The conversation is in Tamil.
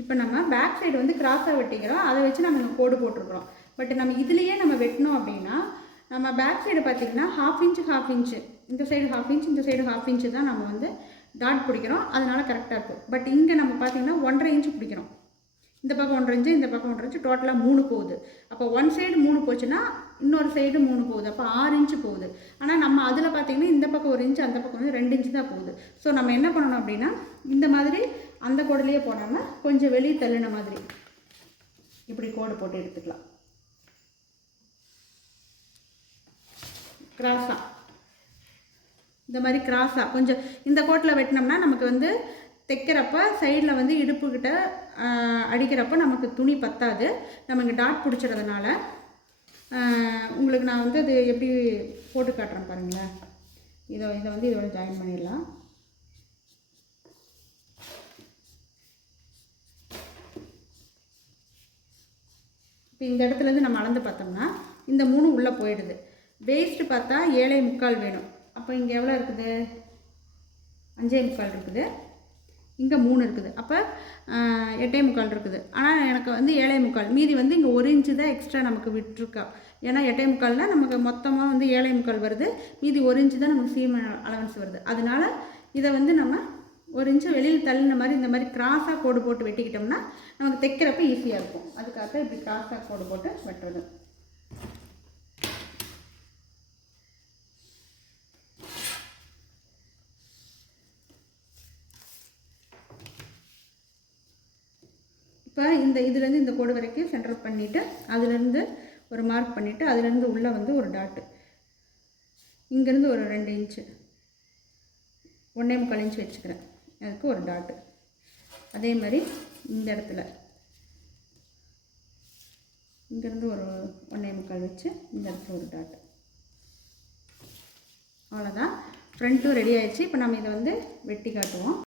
இப்போ நம்ம பேக் சைடு வந்து கிராஸாக வெட்டிக்கிறோம். அதை வச்சு நம்ம இங்கே கோடு போட்டிருக்கிறோம். பட் நம்ம இதுலேயே நம்ம வெட்டினோம் அப்படின்னா நம்ம பேக் சைடு பார்த்தீங்கன்னா ஹாஃப் இன்ச்சு ஹாஃப் இன்ச்சு இந்த சைடு ஹாஃப் இன்ச் இந்த சைடு ஹாஃப் இன்ச்சு தான் நம்ம வந்து டாட் பிடிக்கிறோம். அதனால் கரெக்டாக இருக்கும். பட் இங்கே நம்ம பார்த்தீங்கன்னா ஒன்றரை இன்ச்சு பிடிக்கிறோம். இந்த பக்கம் ஒன்றரை இன்ச்சு இந்த பக்கம் ஒன்றரை இன்ச்சு டோட்டலாக மூணு போகுது. அப்போ ஒன் சைடு மூணு போச்சுன்னா இன்னொரு சைடு மூணு போகுது. அப்போ ஆறு இன்ச்சு போகுது. ஆனால் நம்ம அதில் பார்த்திங்கன்னா இந்த பக்கம் ஒரு இன்ச்சு அந்த பக்கம் வந்து ரெண்டு இன்ச்சு தான் போகுது. ஸோ நம்ம என்ன பண்ணணும் அப்படின்னா இந்த மாதிரி அந்த கோடுலேயே போடாமல் கொஞ்சம் வெளியே தள்ளின மாதிரி. இப்படி கோடு போட்டு எடுத்துக்கலாம். கிராஸாக இந்த மாதிரி கிராஸாக கொஞ்சம் இந்த கோட்டில் வெட்டினோம்னா நமக்கு வந்து தைக்கிறப்ப சைடில் வந்து இடுப்புக்கிட்ட அடிக்கிறப்ப நமக்கு துணி பத்தாது. நமக்கு டாட் பிடிச்சிறதுனால உங்களுக்கு நான் வந்து அது எப்படி போட்டு காட்டுறேன் பாருங்களேன். இதை இதை வந்து இதோட ஜாயின் பண்ணிடலாம். இந்த இடத்துலேருந்து நம்ம அளந்து பார்த்தோம்னா இந்த மூணு உள்ளே போயிடுது. வேஸ்ட்டு பார்த்தா ஏழை முக்கால் வேணும். அப்போ இங்கே எவ்வளோ இருக்குது? அஞ்சே முக்கால் இருக்குது. இங்கே மூணு இருக்குது. அப்போ எட்டே முக்கால் இருக்குது. ஆனால் எனக்கு வந்து ஏழை முக்கால். மீதி வந்து இங்கே ஒரு இன்ச்சு தான் எக்ஸ்ட்ரா நமக்கு விட்டுருக்கா. ஏன்னா எட்டே முக்கால்னால் நமக்கு மொத்தமாக வந்து ஏழை முக்கால் வருது. மீதி ஒரு இன்ச்சு தான் நமக்கு சீம அலவன்ஸ் வருது. அதனால இதை வந்து நம்ம ஒரு இன்ச்சு வெளியில் தள்ளின மாதிரி இந்த மாதிரி கிராஸாக கோடு போட்டு வெட்டிக்கிட்டோம்னா நமக்கு தைக்கிறப்ப ஈஸியாக இருக்கும். அதுக்காக இப்படி கிராஸாக கோடு போட்டு வெட்டுறது. இப்போ இந்த இதுலேருந்து இந்த கோடு வரைக்கும் சென்டர் பண்ணிவிட்டு அதுலேருந்து ஒரு மார்க் பண்ணிவிட்டு அதுலேருந்து உள்ளே வந்து ஒரு டாட்டு இங்கேருந்து ஒரு ரெண்டு இன்ச்சு ஒன்றே முக்கால் இன்ச்சு வச்சுக்கிறேன். அதுக்கு ஒரு டாட்டு அதே மாதிரி இந்த இடத்துல. இங்கேருந்து ஒரு ஒன்றே முக்கால் வச்சு இந்த இடத்துல ஒரு டாட்டு அவ்வளோதான் ஃப்ரண்ட்டும் ரெடி ஆயிடுச்சு. இப்போ நம்ம இதை வந்து வெட்டி காட்டுவோம்.